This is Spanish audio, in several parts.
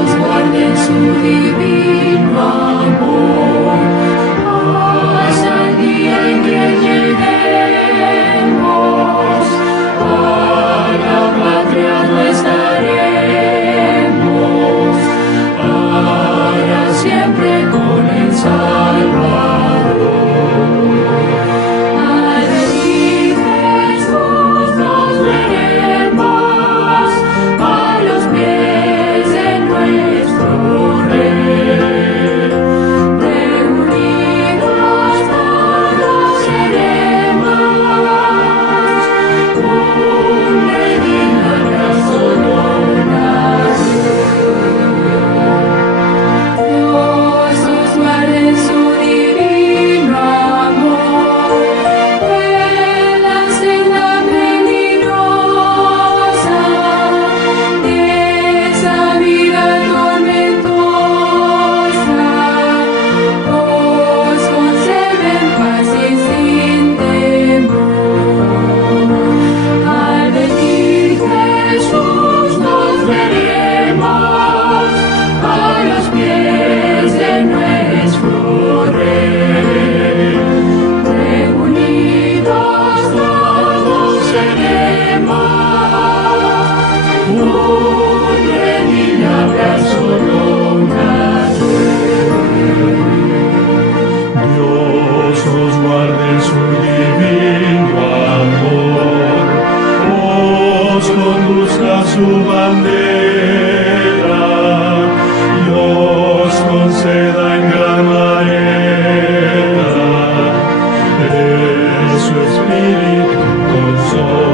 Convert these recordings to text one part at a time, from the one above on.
os guarde en su divino amor, hasta el día en que lleguemos a la patria nuestra. Siempre con el Salvador. Al venir Jesús nos veremos a los pies de nuestro Rey. Reunidos todos seremos un redil abrazo donar. Dios nos guarde en su divino amor, os conduzca a su bandera y os conceda en gran manera de su espíritu consolador.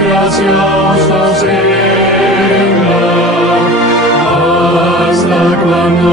Gracias sostenga hasta cuando